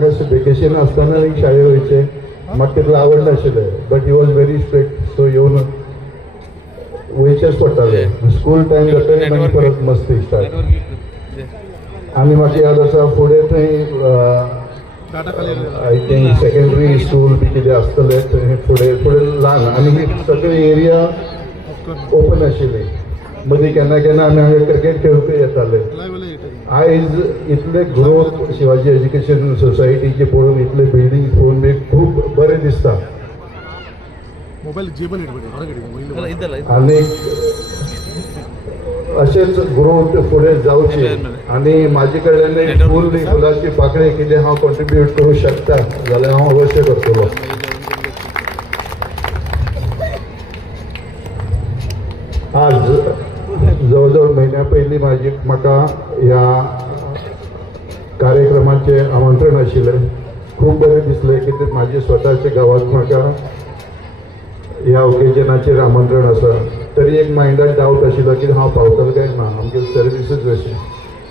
हांगा वेकेशन आसतना शाळेत वयचे म्हाका तितलें आवड नाशिल्लें but he was very strict so येवन वयचेच पडटालें स्कूल टायम जातकीर मागीर परत मस्ती स्टार्ट आनी म्हाका याद आसा फुडें थंय आय थिंक सेकंडरी स्कूल बी कितें आसतलें थंय फुडें फुडें ल्हान आनी सगळी एरिया ओपन आशिल्ली मदीं केन्ना केन्ना आमी हांगा क्रिकेट खेळूंकूय येताले आयज इतले ग्रोथ शिवाजी एज्युकेशन सोसायटीचे पळोवन इतले बिल्डींग पळोवन बी खूब बरें दिसता आनी अशेंच ग्रोथ फुडें जावचे आनी म्हाजे कडल्यान एक फुलाची पाकळी कितें हांव कॉन्ट्रिब्यूट करूं शकता जाल्यार हांव अवश्य करतलो आज जवळजवळ महिन्या पयलीं म्हाका ह्या कार्यक्रमाचें आमंत्रण आशिल्लें खूब बरें दिसलें की म्हाजे स्वताच्या गांवांत म्हाका ह्या ओकेजनाचेर आमंत्रण आसा तरी एक मायंडाक डावट आशिल्लो की हांव पावतलो काय ना आमगे सर्विसीस अशी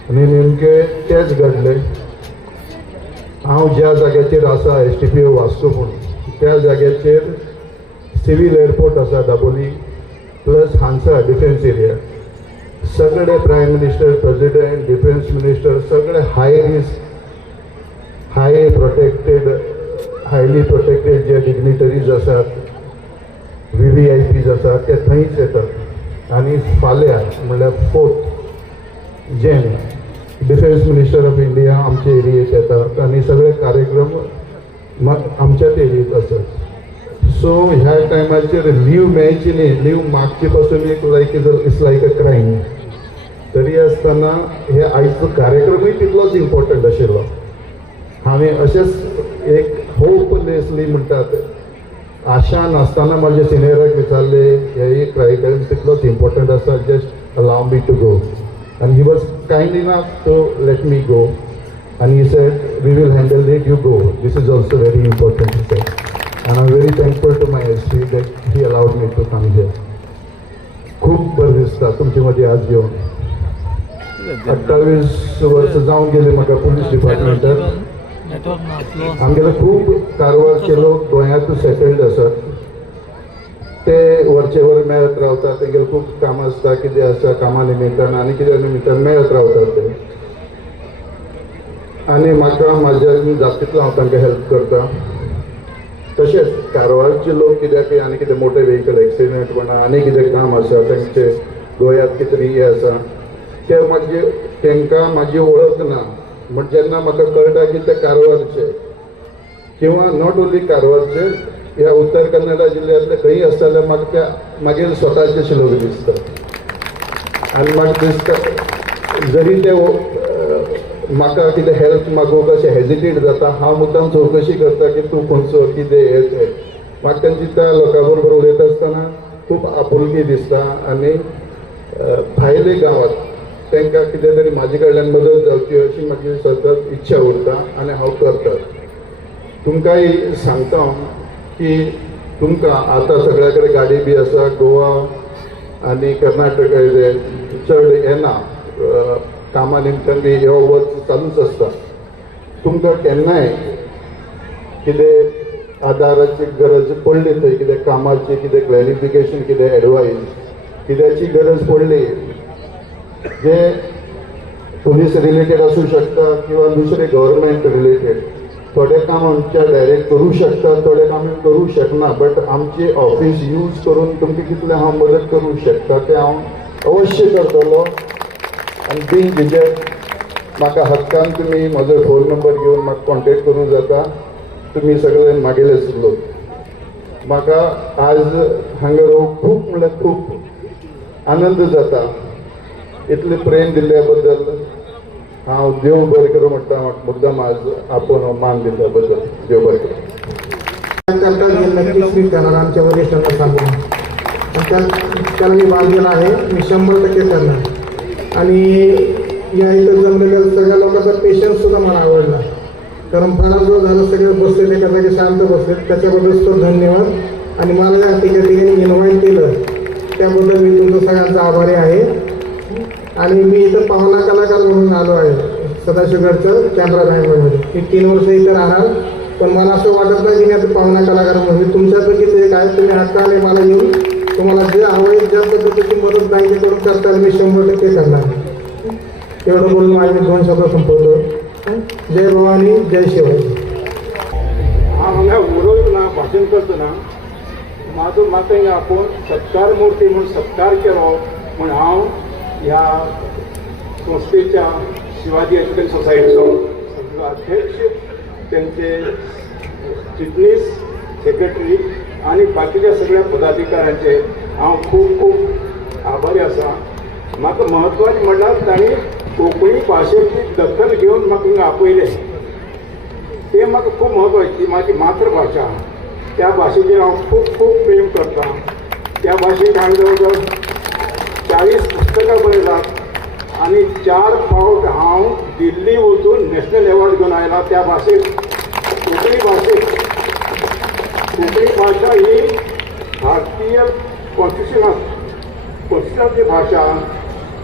आनी नेमकें तेंच घडलें हांव ज्या जाग्याचेर आसा STPO वास्को म्हणून त्या जाग्याचेर सिव्हील एअरपोर्ट आसा दाबोली प्लस हांगसर डिफेन्स एरिया सगळे prime minister president defence minister सगळे हायली प्रोटेक्टेड जे डिग्निटरीज आसात VVIPs आसात ते थंयच येतात आनी फाल्यां म्हणल्यार 4 Jan defence minister of India आमचे एरियेक येतात आनी सगळे कार्यक्रम आमच्याच एरियेक आसात सो ह्या टायमाचेर लीव मेळची न्ही लीव मागचे पासून एक इट्स लायक अ क्रायम तरी आसतना हे आयचो कार्यक्रमूय तितलोच इम्पॉर्टंट आशिल्लो हांवें अशेंच एक होपलेसली म्हणटात आशा नासतना म्हाज्या सिनियराक विचारले हे कार्यक्रम तितलोच इम्पॉर्टंट आसा just allow me to go आनी he was kind enough to let me go आनी he said we will handle it you go this is also very important he said and I'm very thankful to my SP that he allowed me to come here. खूप बरं दिसता तुमचे मध्ये आज येऊन 28 वर्ष जाऊन गेले म्हाका पुलीस डिपार्टमेंटार आमगेलो खूप कारवार केलो गोंयांत सेटल्ड आसात ते वरचे वर मेळत रावतात तेंगेले खूब काम आसता कितें आसा कामा निमित्तान आनी कित्या निमित्तान मेळत रावतात ते आनी म्हाका म्हाज्या जातींतलो हांव तांकां हेल्प करता तशेंच कारवारचे लोक कित्याक आनी कितें मोटे व्हेकल एक्सिडेंट म्हणा आनी कितें काम आसा तांचे गोंयांत कितें हे आसा ते मागीर तांकां म्हाजी वळख ना म्हण जेन्ना म्हाका कळटा की ते कारवारचे किंवा नॉट ओन्ली कारवारचे ह्या उत्तर कन्नडा जिल्ल्यांतले खंयी आसता जाल्यार म्हाका त्या मागीर स्वताचे शिलोक दिसता आनी म्हाका दिसता जरी ते म्हाका कितें हेल्प मागूंक अशें हेजिटेट जाता हांव मुद्दाम चवकशी करता की तूं खंयचो कितें हें तें म्हाका तांची त्या लोकां बरोबर उलयता आसतना खूब आपुलकी दिसता आनी भायले गांवांत तांकां कितें तरी म्हाजे कडल्यान मदत जावची अशी म्हाजी सतत इच्छा उरता आनी हांव करता तुमकांय सांगता की तुमकां आतां सगळ्या कडेन गाडी बी आसा गोवा आनी कर्नाटका चड येना कामा निमतान बी यो वच चालूच आसता तुमकां केन्नाय कितें आदाराची गरज पडली थंय कितें कामाची कितें क्लॅरिफिकेशन कितें एडवायस कित्याची गरज पडली जे पुलीस रिलेटेड आसूं शकता किंवा दुसरे गव्हर्मेंट रिलेटेड थोडे काम आमच्या डायरेक्ट करूं शकता थोडे काम करूं शकना बट आमचे ऑफिस यूज करून तुमकां कितलें हांव मदत करूं शकता तें हांव अवश्य करतलो आनी बींग विजट म्हाका हक्कान तुमी म्हजो फोन नंबर घेवन म्हाका कॉन्टेक्ट करूंक जाता तुमी सगळे म्हागेलेच लोक म्हाका आज हांगा रावून खूब म्हणल्यार खूब आनंद जाता इतले प्रेम दिल्ल्या बद्दल हांव देव बरें करूं म्हणटा म्हाका मुद्दाम आज आपूण मान दिल्ल्या बद्दल देव बरें करूं नक्कीच मी करणार आमच्या वरिष्ठांना सांगून त्याला मी बांधलेला आहे मी 100% करणार आणि या इथं जमलेल्या सगळ्या लोकांचा पेशन्स सुद्धा मला आवडला कारण फार जो झालं सगळे बसलेले एका जागी शांत बसले त्याच्याबद्दल सुद्धा धन्यवाद आणि मला या ठिकाणी इन्व्हाइट केलं त्याबद्दल मी तुमचं सगळ्यांचा आभारी आहे आणि मी इथं पाहुणा कलाकार म्हणून आलो आहे सदाशिवगडचं कॅनरा बँकमध्ये. मी 3 वर्ष इथे राहणार, पण मला असं वाटत नाही की मी आता पाहुणा कलाकार म्हणून. तुमच्यापैकीच एक आहे, तुम्ही हक्काने मला येऊन तुम्हाला जे हवं ज्या पद्धतीची मदत बँकेकडून करता मी 100% करणार. एवढं बोलून माझे 2 शब्द संपवतो. जय भवानी, जय शिवाजी. हांगा उलोवंक ना, भाशण करतना म्हाजो म्हाका हिंगा आपूण सत्कार मुर्ती म्हणून सत्कार केलो म्हूण हांव ह्या संस्थेच्या शिवाजी एज्युकेशन सोसायटीचो अध्यक्ष, त्यांचे चिटणीस, सेक्रेटरी आणि बाकीच्या सगळ्या पदाधिकाऱ्यांचे हांव खूब खूब आभारी आसा. म्हाका म्हत्वाचें म्हणल्यार तांणी कोंकणी भाशेची दखल घेवन म्हाका हिंगा आपयलें. ते म्हाका खूब म्हत्वाचें. ती म्हाजी मातृभाशा, त्या भाशेचेर हांव खूब खूब प्रेम करतां. त्या भाशेक हांवें जवळ जवळ 40 पुस्तकां बरयल्यात आनी 4 फावट हांव दिल्ली वचून नॅशनल एवॉर्ड घेवन आयला त्या भाशेक. कोंकणी भाशा ही भारतीय कॉन्स्टिट्युशनाची भाशा,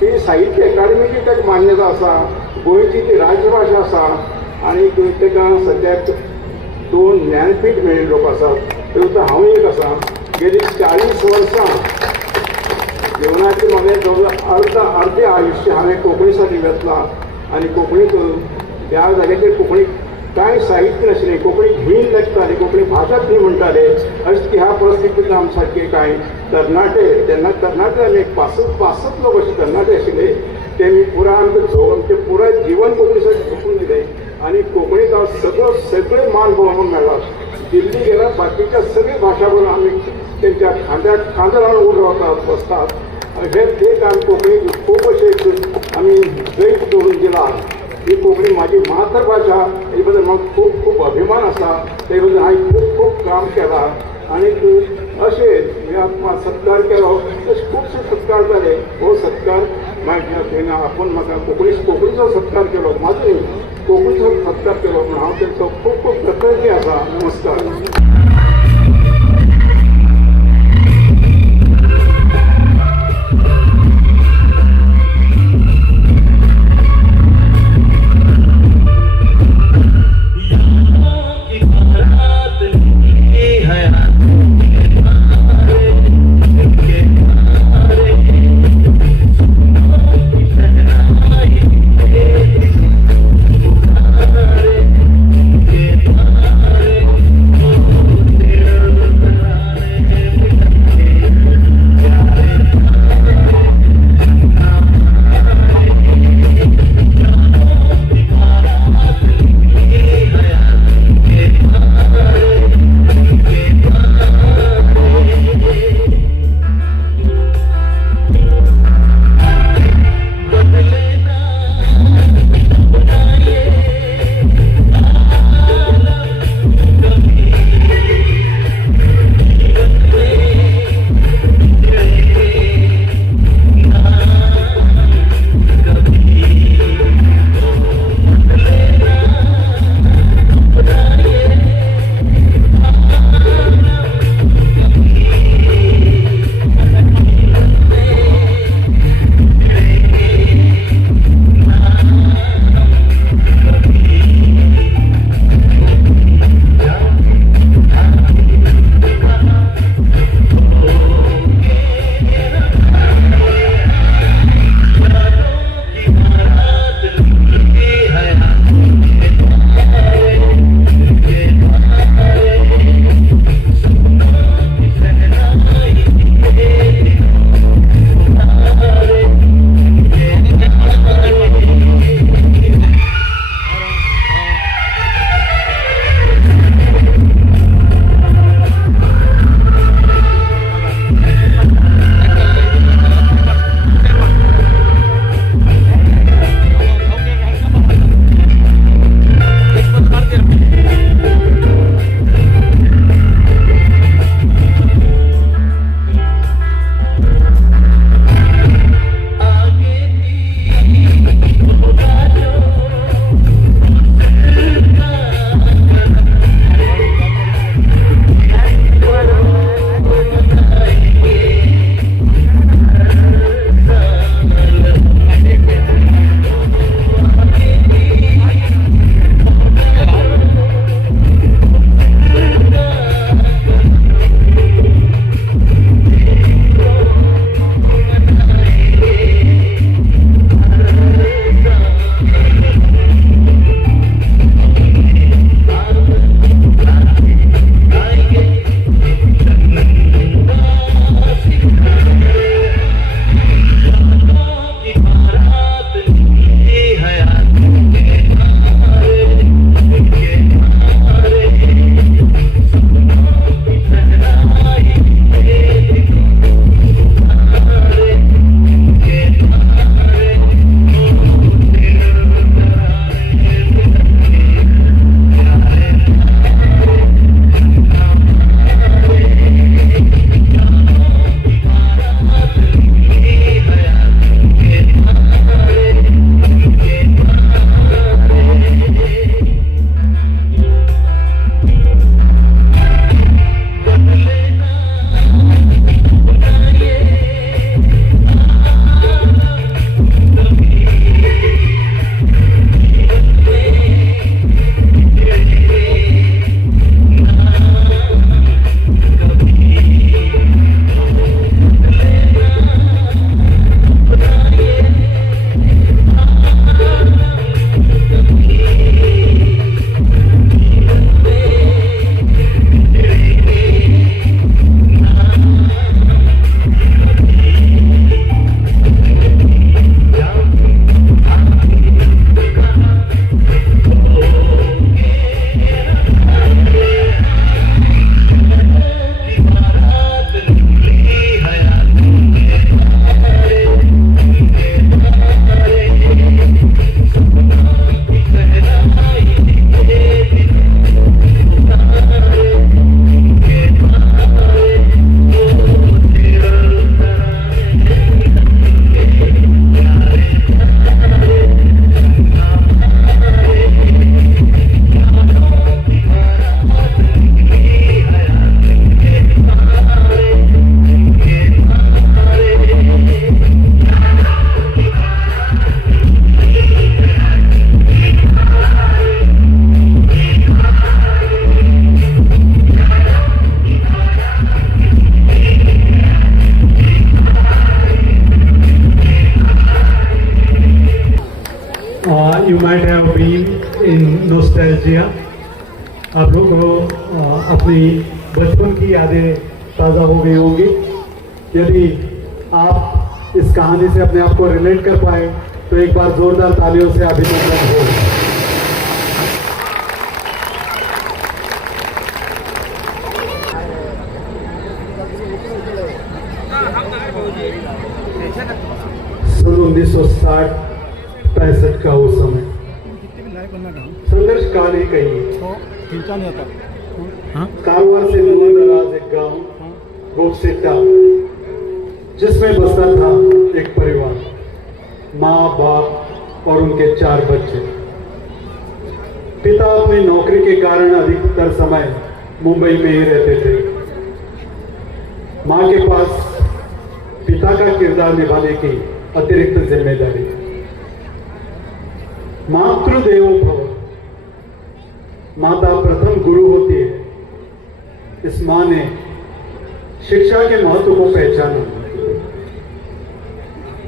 ती साहित्य अकादमीची ताका मान्यता आसा. गोंयची ती राजभाशा आसा आनी ताका सद्याक 2 ज्ञानपीठ मेळिल्ले लोक आसात. तेतूंत हांव एक आसा. गेली 40 वर्सां जीवनाचें म्हाजें जवळ अर्धे आयुश्य हांवें कोंकणीसाठी घेतलां आनी कोंकणीतून त्या जाग्याचेर कोंकणी कांय साहित्य नाशिल्लें. कोंकणी हीण लागताली, कोंकणी भाशाच न्ही म्हणटाले. अशें ह्या परिस्थितींत आमचे सारके कांय तरणाटे, तेन्ना तरणाटे आमी 65 लोक अशे तरणाटे आशिल्ले. तेमी पुराय आमचे पुराय जीवन कोंकणीसाठी झोपून दिलें आनी कोंकणीक हांव सगळे मान भोवंक मेळ्ळा. दिल्ली गेल्यार बाकीच्या सगळ्या भाशा बरोबर आमी तेंच्या खांद्यार लावन उबे रावतात, बसतात. हे देख आमी कोंकणीक खूब अशे आमी जैत दवरून दिला. ही कोंकणी म्हाजी मातृभाशा, हे बद्दल म्हाका खूब खूब अभिमान आसा. ते बद्दल हांवें खूब खूब काम केलां आनी अशें सत्कार केलो. तशें खुबशे सत्कार जाले. हो सत्कार हांगा आपूण म्हाका कोंकणीचो सत्कार केलो, म्हाजो कोंकणीचो सत्कार केलो म्हूण हांव तेंचो खूब खूब कृतज्ञ आसा. नमस्कार. you might have been in nostalgia. आप लोग को अपनी बचपन की यादें ताज़ा हो गई होंगी। यदि आप इस कहानी से अपने आप को रिलेट कर पाए तो एक बार जोरदार तालियों से अभिनंदन हो। सन 1960-65 का वो समय संघर्ष काल ही कहिए। कारवार से दूर दराज एक गांव गोपसेटा, जिसमें बसता था एक परिवार, माँ बाप और उनके 4 बच्चे। पिता अपनी नौकरी के कारण अधिकतर समय मुंबई में ही रहते थे। माँ के पास पिता का किरदार निभाने की अतिरिक्त जिम्मेदारी। मातृदेवो भव, माता प्रथम गुरु होती है। इस मां ने शिक्षा के महत्व को पहचाना।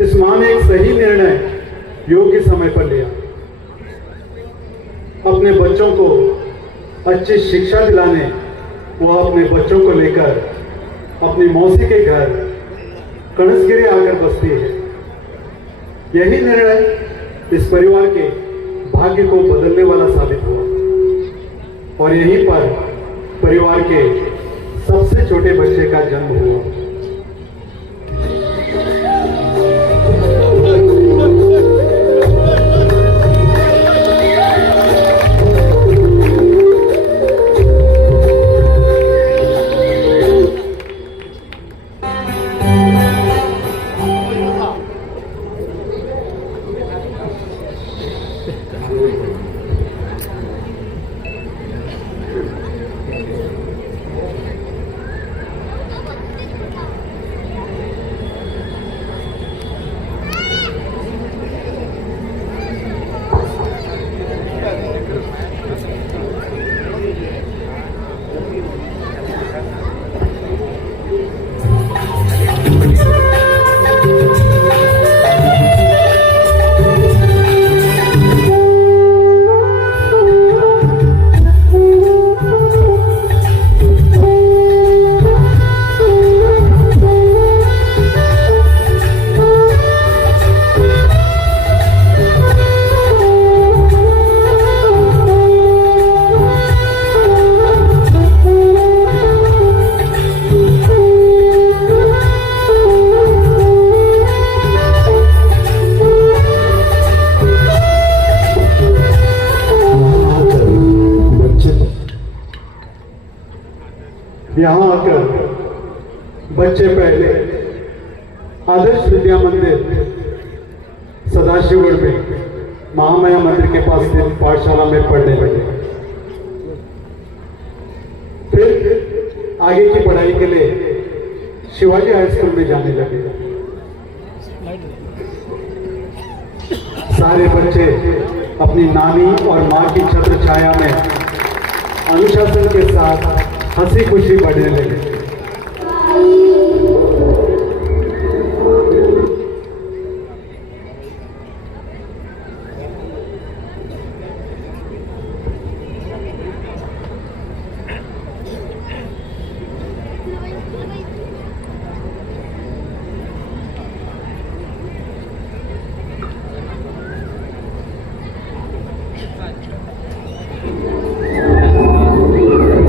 इस मां ने एक सही निर्णय योग्य समय पर लिया। अपने बच्चों को अच्छी शिक्षा दिलाने वह अपने बच्चों को लेकर अपनी मौसी के घर कणसगिरी आकर बसती है। यही निर्णय इस परिवार के भाग्य को बदलने वाला साबित हुआ और यहीं पर परिवार के सबसे छोटे बच्चे का जन्म हुआ। यहाँ आकर बच्चे पहले आदर्श विद्या मंदिर सदाशिवगढ़ में महामाया मंदिर के पास स्थित पाठशाला में पढ़ने लगे। फिर आगे की पढ़ाई के लिए शिवाजी हाई स्कूल में जाने लगे। सारे बच्चे अपनी नानी और माँ की छत्र छाया में अनुशासन के साथ हंसी खुशी बढ़ने लगे।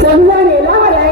समजा नेला मला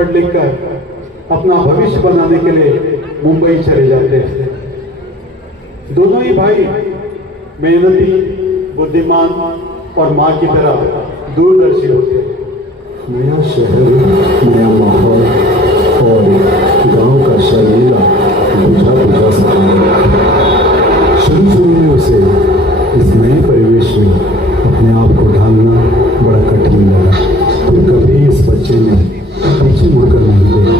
पढ़ लिख कर अपना भविष्य बनाने के लिए मुंबई चले जाते थे। दोनों ही भाई मेहनती, बुद्धिमान और माँ की तरह दूरदर्शी होते। नया शहर, नया माहौल और गांव का शर्मीला बुझा सा शुरू में उसे इस नए परिवेश में अपने आप को ढालना बड़ा कठिन लगा। फिर कभी इस बच्चे ने पीछे मुड़कर नहीं देखा।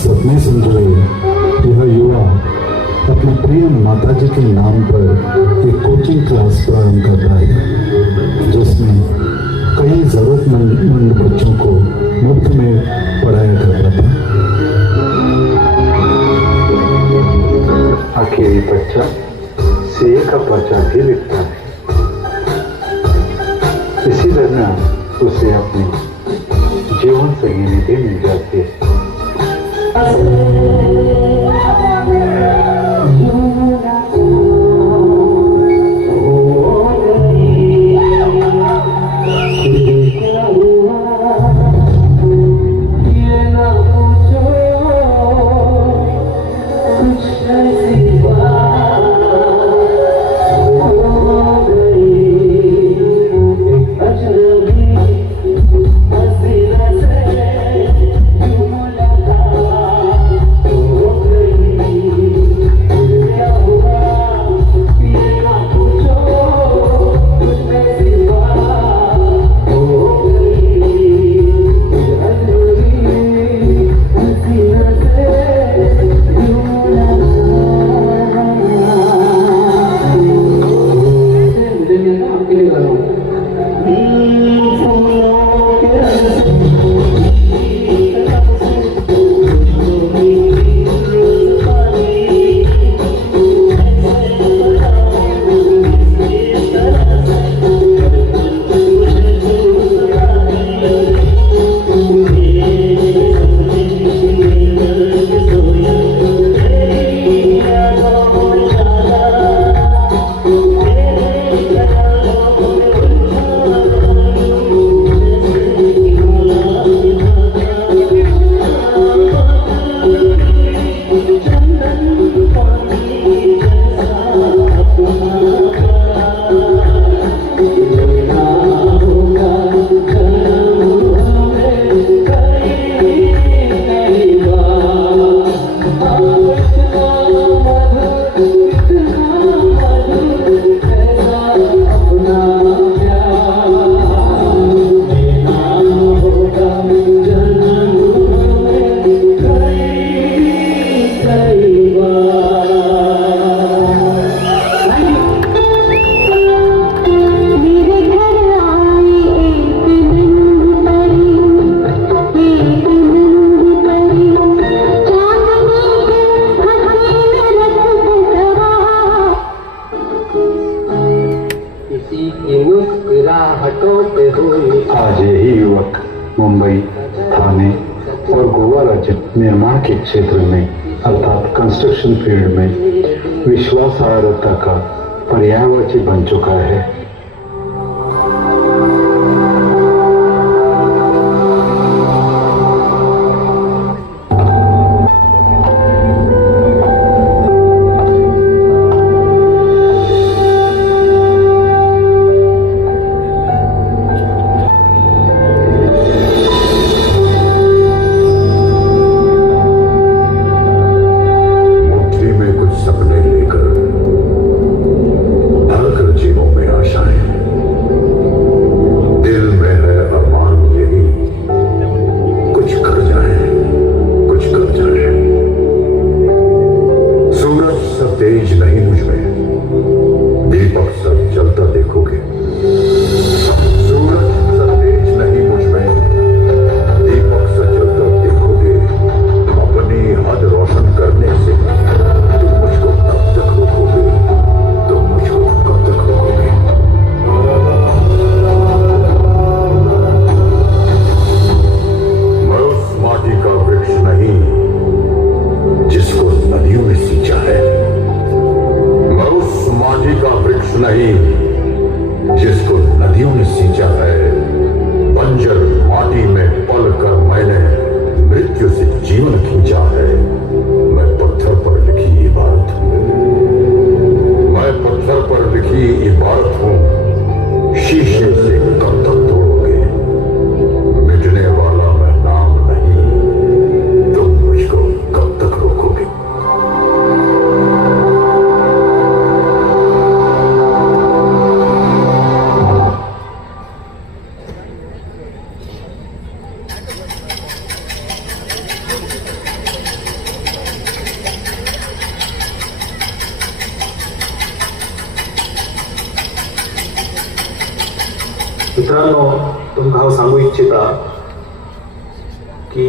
सपने समझ रहे यह युवा अपने प्रिय माताजी के नाम पर एक कोचिंग क्लास प्रारंभ कर रहा है, जिसमें कई जरूरतमंद बच्चों को मुफ्त में पढ़ाया करता था। अकेली बच्चा सीए का पर्चा भी लिखता है। इसी दरमियान उसे अपनी जीवन संगिनी भी मिल जाती है। आज यही युवक मुंबई, थाने और गोवा राज्य निर्माण के क्षेत्र में अर्थात कंस्ट्रक्शन फील्ड में विश्वासार्हता का पर्यायवाची बन चुका है। मित्रांनो, तुमकां हांव सांगू इच्छिता की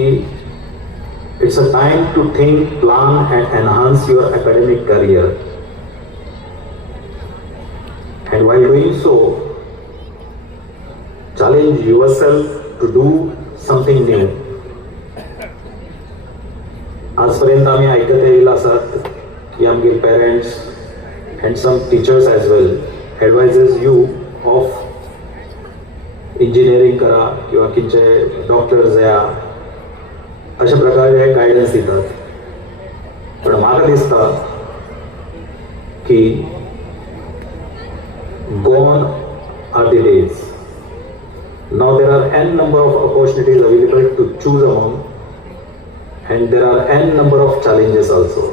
it's a time to think, plan and enhance your academic career. And while doing so, challenge yourself to do something new. आजपर्यंत आम्ही ऐकत येईल असत की आमचे parents and some teachers as well advises you of engineering करा किंवा खंयचे डॉक्टर जाया अशा प्रकारे गायडन्स दितात. पण म्हाका दिसता की gone are the days. Now there are n number of opportunities available to choose among, and there are n number of challenges also.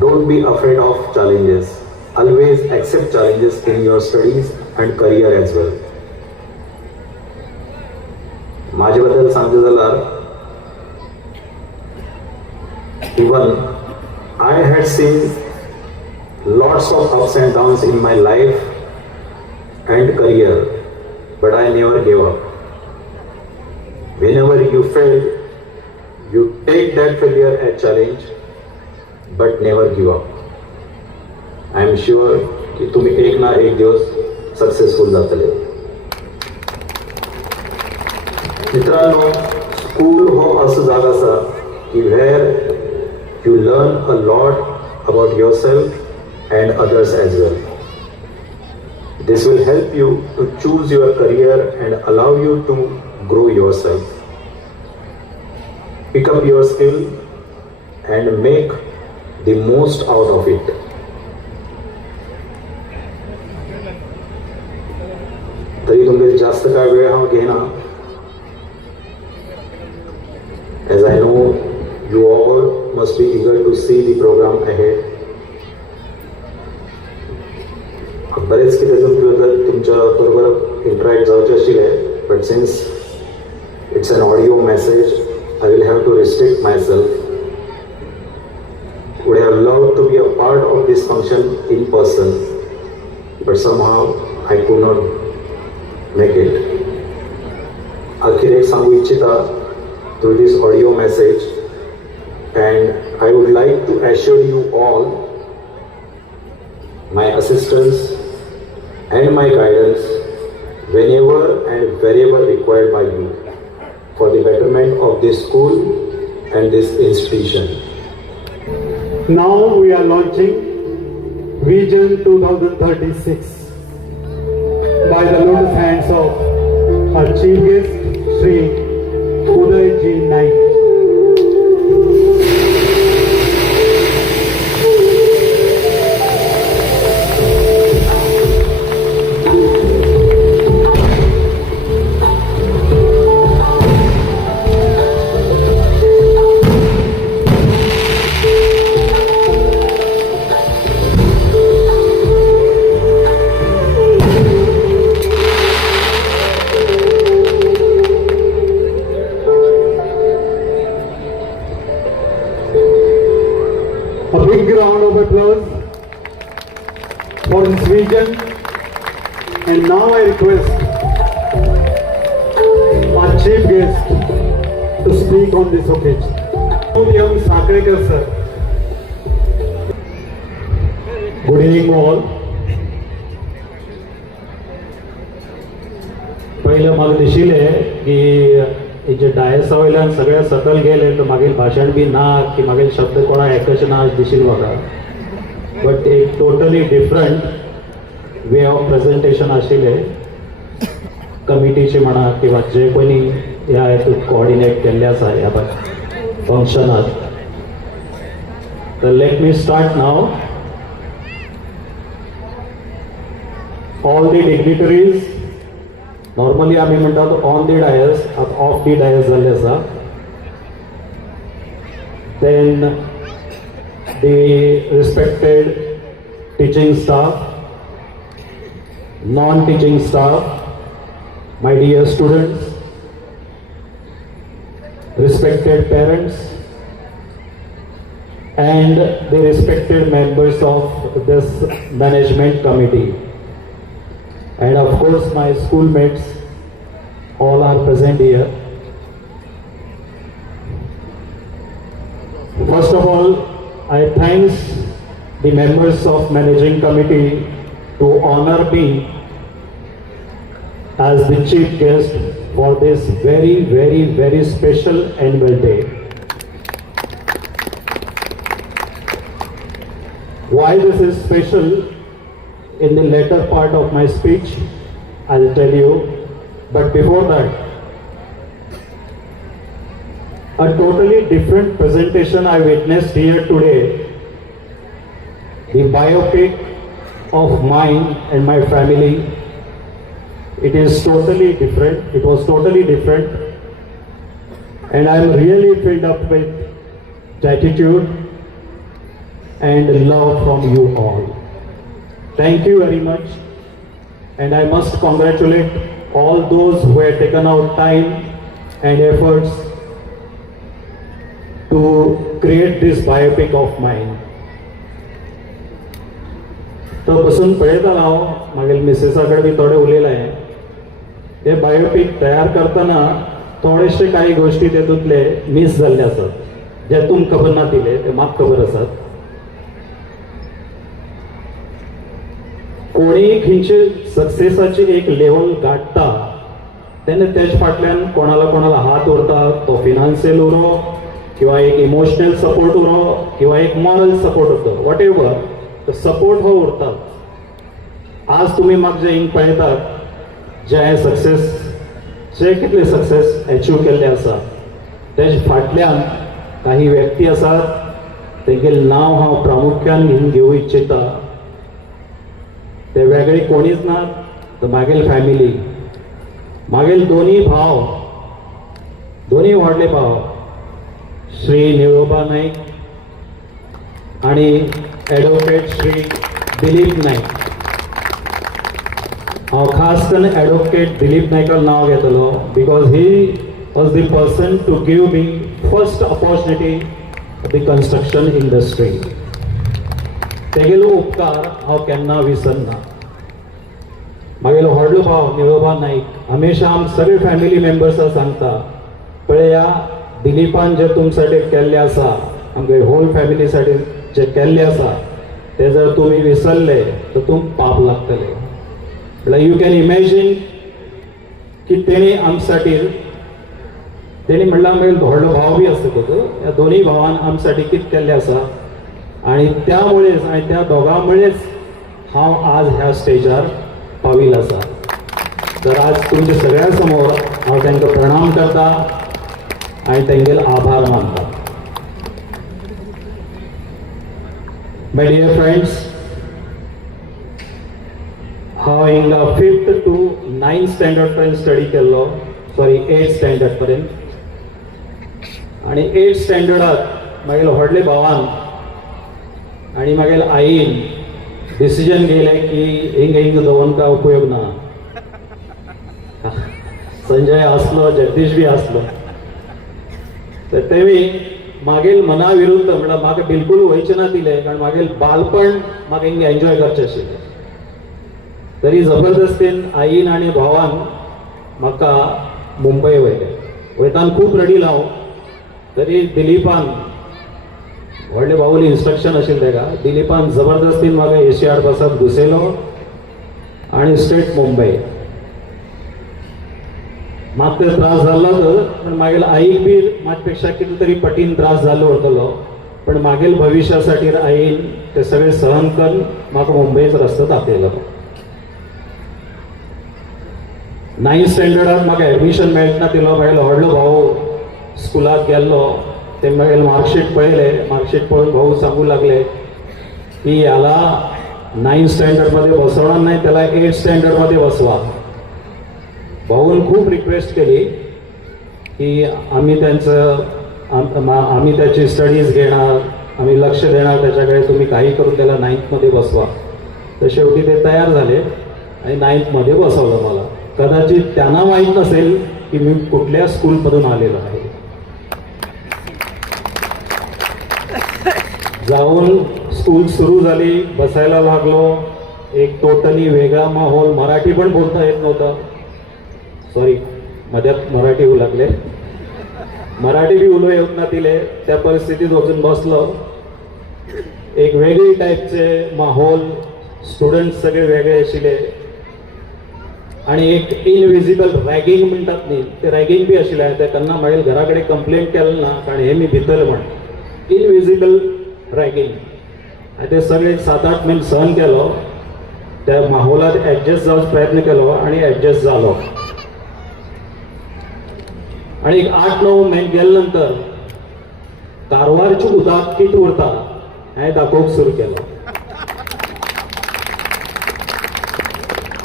Don't be afraid of challenges. Always accept challenges in your studies and career as well. माझे बद्दल सांगते जाल्यार even I had seen lots of ups and downs in my life and career, but I never gave up. Whenever you fail, you take that failure as challenge, but never give up. I am sure की तुम्ही एक ना एक दिवस successful जातले. मित्रांनो, school हो असं जागा आसा की where you learn a lot about yourself and others as well. This will help you to choose your career and allow you to grow yourself. Pick up your skill and make the most out of it. तरी तुमचे जास्त काय वेळ हांव घेना. As I know you all must be eager to see the program ahead. बरेच कितें तुमच्या बरोबर इंटरॅक्ट जावचें आशिल्लें, but since it's an audio message, I will have to restrict myself. Would have loved to be a part of this function in person, but somehow I could not make it. आखिर एक सांगू इच्छिता through this audio message, and I would like to assure you all, my assistance and my guidance whenever and wherever required by you for the betterment of this school and this institution. Now we are launching Vision 2036 by the lotus hands of our chief guest, Sri Uday Ji Naik. A big round of applause for this vision. And now I request our chief guest to speak on this occasion. M. Sakrekar sir. Good evening all. पहिले म्हाका दिशिल्लें की जे डायसा वयल्यान सगळे सकल गेले तर मागीर भाशण बी ना की मागीर शब्द कोणा एकच ना दिशिल्लो म्हाका. बट एक totally different way of presentation आशिल्लें कमिटीचे म्हणा किंवा जे कोणी ह्या हेतून कोऑर्डिनेट केल्ले आसा ह्या फंक्शनात. तर let me start now. All the dignitaries, normally आम्ही म्हणतात ऑन दी डायस, आता ऑफ दी डायस झाले आसा. Then the respected teaching staff, non teaching staff, my dear students, respected parents, and the respected members of this management committee. and of course my schoolmates all are present here. First of all, I thank the members of managing committee to honor me as the chief guest for this very, very, very special annual day. Why this is special, in the later part of my speech, I'll tell you. But before that, a totally different presentation I witnessed here today. The biopic of mine and my family. It is totally different. It was totally different. And I'm really filled up with gratitude and love from you all. Thank you very much. And I must congratulate all those who have taken out time and efforts to create this biopic of mine. तो बसून पळयतालो हांव मागीर मिसेसाकडे बी थोडे उलयलें आहे. हे biopic तयार करतना थोडेशे काही गोष्टी तेतूंतले मिस जाल्ले आसात जे तुमकां खबर नाशिल्ले ते म्हाका खबर आसात. कोणी खंयचे सक्सेसाची एक लेवल गाठता तेन्ना तेज फाटल्यान कोणाला हात उरता. तो फिनान्शियल उरो किंवा एक इमोशनल सपोर्ट उरो किंवा एक मॉरल सपोर्ट उरतो, वॉट एवर तो सपोर्ट हो उरता. आज तुम्ही म्हाका जे हिंग पळयतात जे हांवें सक्सेस जे कितले सक्सेस अचीव केल्ले आसा तेज फाटल्यान काही व्यक्ती आसात तेंगेलें नांव हांव प्रामुख्यान हिंग घेवं इच्छिता. ते वेगळे कोणीच ना, तर मागेल फॅमिली. मागेल दोन्ही भाव, दोन्ही व्हडले भाव श्री निळोबा नाईक आणि ॲडव्होकेट श्री दिलीप नाईक. हांव खास करून ॲडव्होकेट दिलीप नाईकाचें नांव घेतलो because he was the person to give me first opportunity the construction industry. तेगेलो उपकार हांव केन्ना विसरना. मागेलो व्हडलो भाव निळोबा नाईक हमेशा आम सगळे फॅमिली मेंबर्सां सांगता, पळया दिलीपान जे तुमचे साठी केल्लें आसा, आमगे होल फॅमिली साठी जे केल्लें आसा ते जर तुमी विसरले तर तुमकां पाप लागतले. म्हळ्यार यू कॅन इमॅजीन की तेणी आमसाठी, तेणी म्हणल्यार आमगेलो व्हडलो भाव बी आसा तो, ह्या दोनूय भावान आमसाठी कितें केल्लें आसा आणि त्यामुळेच आणि त्या दोघांमुळेच हांव आज ह्या स्टेजार पाविल आसा. तर आज तुमच्या सगळ्या समोर हांव तांकां प्रणाम करता आणि तांगेले आभार मानता. माय डियर फ्रेंड्स, हांव हिंगा 5th to 9th स्टँडर्ड पर्यंत स्टडी केल्लो, सॉरी 8th स्टँडर्ड पर्यंत. आणि 8th स्टँडर्डात म्हागेल्या व्हडले भावान आणि मागीर आईन डिसिजन घेयलें की हिंग दवरून काय उपयोग ना. संजय आसलो, जगदीश बी आसलो, तर तेवी मागील मना विरुद्ध म्हणल्यार म्हाका बिलकुल वयचें ना दिलें, कारण मागील बालपण म्हाका हिंग एन्जॉय करचें आशिल्लें. तरी जबरदस्तीन आईन आनी भावान म्हाका मुंबय वयलें. वयताना खूब रडिलो हांव, तरी दिलीपान व्हडले भाऊली इन्स्ट्रक्शन आशिल्लें तेका, दिलीपान जबरदस्तीन म्हाका एशियाड बसात घुसयलो आणि स्ट्रेट मुंबय. म्हाका ते त्रास जाल्लोच, पण मागीर आईक बी म्हाजे पेक्षा कितें तरी पटीन त्रास जाल्लो उरतलो, पण मागील भविश्या साठी आईन ते सगळे सहन करून म्हाका मुंबयचो रस्तो दाखयलो. 9th स्टँडर्डात म्हाका एडमिशन मेळना दिलो. मागीर व्हडलो भाऊ स्कुलाक गेल्लो, ते मागीर मार्कशीट पळयलें. मार्कशीट पळोवन भाऊ सांगू लागले की याला 9th स्टँडर्डमध्ये बसवणार नाही, त्याला 8th स्टँडर्डमध्ये बसवा. भाऊन खूप रिक्वेस्ट केली की आम्ही त्याची स्टडीज घेणार, आम्ही लक्ष देणार त्याच्याकडे, तुम्ही काही करून त्याला 9th मध्ये बसवा. तर शेवटी ते तयार झाले आणि 9th मध्ये बसवलं मला. कदाचित त्यांना माहीत नसेल की मी कुठल्या स्कूलमधून आलेलो आहे. जाऊन स्कूल सुरू झाली, बसायला लागलो. एक टोटली वेगळा माहोल, मराठी पण बोलता येत नव्हतं, सॉरी मध्यात मराठी होऊ लागले, मराठी बी उलो येत ना तिले, त्या परिस्थितीत वचून बसलो. एक वेगळी टाईपचे माहोल, स्टुडंट सगळे वेगळे आशिल्ले आणि एक इनविजिबल रॅगिंग म्हणटात न्ही, ते रॅगिंग बी आशिल्लें. ते केन्ना मागीर घरा कडेन कंप्लेंट केलें ना, कारण हे मी भितर म्हण इनविजिबल रॅगिंग. ते सगळे 7-8 महिने सहन केलो, त्या माहोलात ॲडजस्ट जावपाचो प्रयत्न केलो आणि ॲडजस्ट जालो. आणि एक 8-9 महिने गेले नंतर कारवारची उदक कित उरता हांवें दाखोवंक सुरू केलो.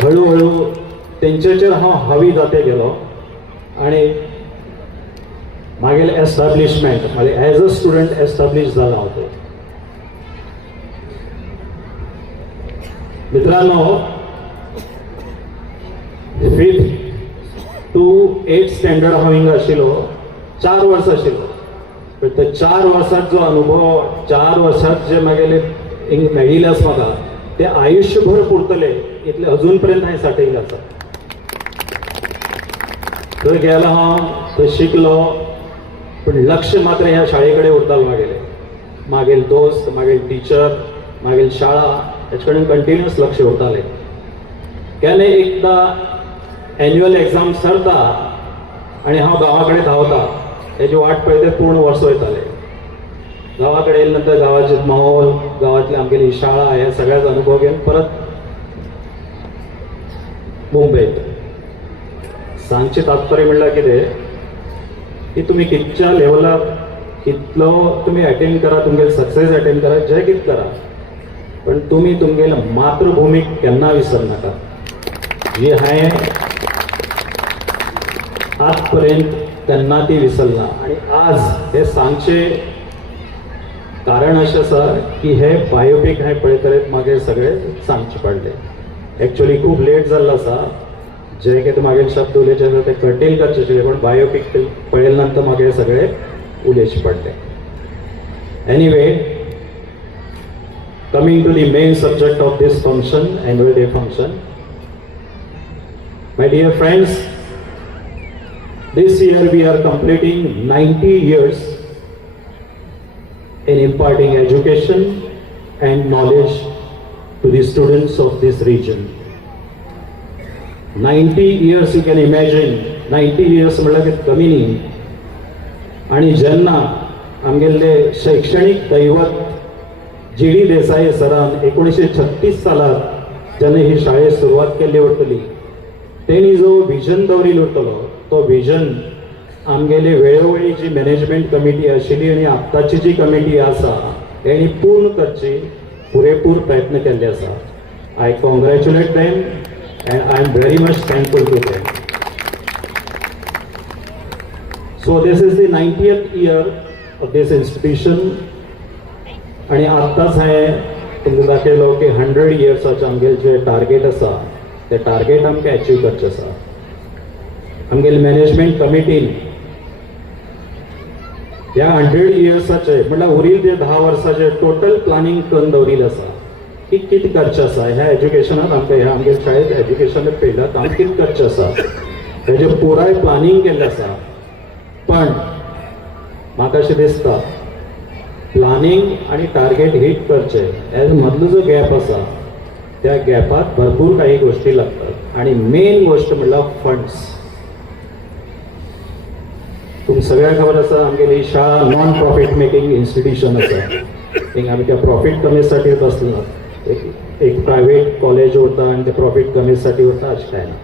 हळूहळू तेंचेर हांव हावी जाते गेलो आणि मागीर एस्टाब्लिशमेंट म्हणजे एज अ स्टुडंट एस्टाब्लिश जालो हांव थंय. मित्रांनो, 5th to 8th स्टँडर्ड हांव हिंगा आशिल्लो, 4 वर्सां आशिल्लो. पण ते 4 वर्सांत जो अनुभव, 4 वर्सांत जे मागेले हिंग मेळिल्ले आसा म्हाका, ते आयुश्यभर पुरतले इतले अजून पर्यंत हांवें सांठयिल्ले आसा. थंय गेलो हांव, थंय शिकलो, पण लक्ष मात्र ह्या शाळे कडेन उरतालें मागेलें. मागील दोस्त, मागील टिचर, मागील शाळा हेचे कडेन कंटिन्युअस लक्ष उरतालें. केन्ना एकदां एन्युअल एग्जाम सरता आनी हांव गांवा कडेन धांवता, हेची वाट पळयत पूर्ण वर्स वयतालें. गांवा कडेन येयले नंतर गांवाचे माहोल, गांवांतली आमगेली शाळा, हे सगळ्याच अनुभव घेवन परत मुंबयत. सांगचें तात्पर्य म्हणल्यार कितें की तुमी कितच्या लेवलाक कितलो तुमी अटेंड करा, तुमगेले सक्सेस अटेंड करा, जे कितें करा, पण तुमी तुमगेल्या मातृभूमीक केन्ना विसरनाका, जी हांवें आज पर्यंत केन्ना ती विसरना. आणि आज हे सांगचें कारण अशें आसा की हे बायोपीक हांवें पळयतलें मागीर सगळें सांगचें पडलें. एक्चुअली खूब लेट जाल्लो आसा, जे कितें मागीर शब्द उलयचे आसा ते कटेल करचे आशिल्ले, पण बायोपीक पळयले नंतर मागीर सगळें उलयचें पडलें. Anyway, coming to the main subject of this function, annual day function. My dear friends, this year we are completing 90 years in imparting education and knowledge to the students of this region. 90 years, you can imagine, 90 years म्हळ्यार कमी न्ही. आणि जेन्ना आमगेले शैक्षणीक दैवत GD. Desai सरान 1936 सालात जेन्ना ही शाळेक सुरवात केल्ली वतली, तेणी जो विजन दवरिल्लो उरतलो, तो विजन आमगेली वेळोवेळी जी मॅनेजमेंट कमिटी आशिल्ली आनी आत्ताची जी कमिटी आसा तेणी पूर्ण करची पुरेपूर प्रयत्न केल्ले आसा. I congratulate them and I am very much thankful to them. So this is the 90th year of this institution. आणि आत्ताच हांवें तुमकां दाखयलो की 100 इयर्साचें आमगेलें जें टार्गेट आसा, तें टार्गेट आमकां अचीव करचें आसा. आमगेली मॅनेजमेंट कमिटीन ह्या 100 इयर्साचे म्हळ्यार उरिल्ले 10 वर्साचे टोटल प्लॅनिंग करून दवरिल्लें आसा की कितें करचें आसा ह्या एज्युकेशनांत. आमकां ह्या आमगेल्या शाळेंत एज्युकेशन फिल्डांत आमकां कितें करचें आसा हेजें पुराय प्लॅनिंग केल्लें आसा. पण म्हाका अशें दिसता प्लॅनिंग आनी टार्गेट हीट करचे हेजो मदलो जो गॅप आसा त्या गॅपात भरपूर काही गोष्टी लागतात. आणि मेन गोष्ट म्हणल्यार फंड्स. तुमकां सगळ्यांक खबर आसा आमगेली शाळा नॉन प्रॉफिट मेकिंग इन्स्टिट्यूशन आसा. थिंग आमी त्या प्रॉफिट कमीसाठी बसना. एक प्रायवेट कॉलेज उरता आनी ते प्रॉफिट कमीसाठी उरता अशें कांय ना.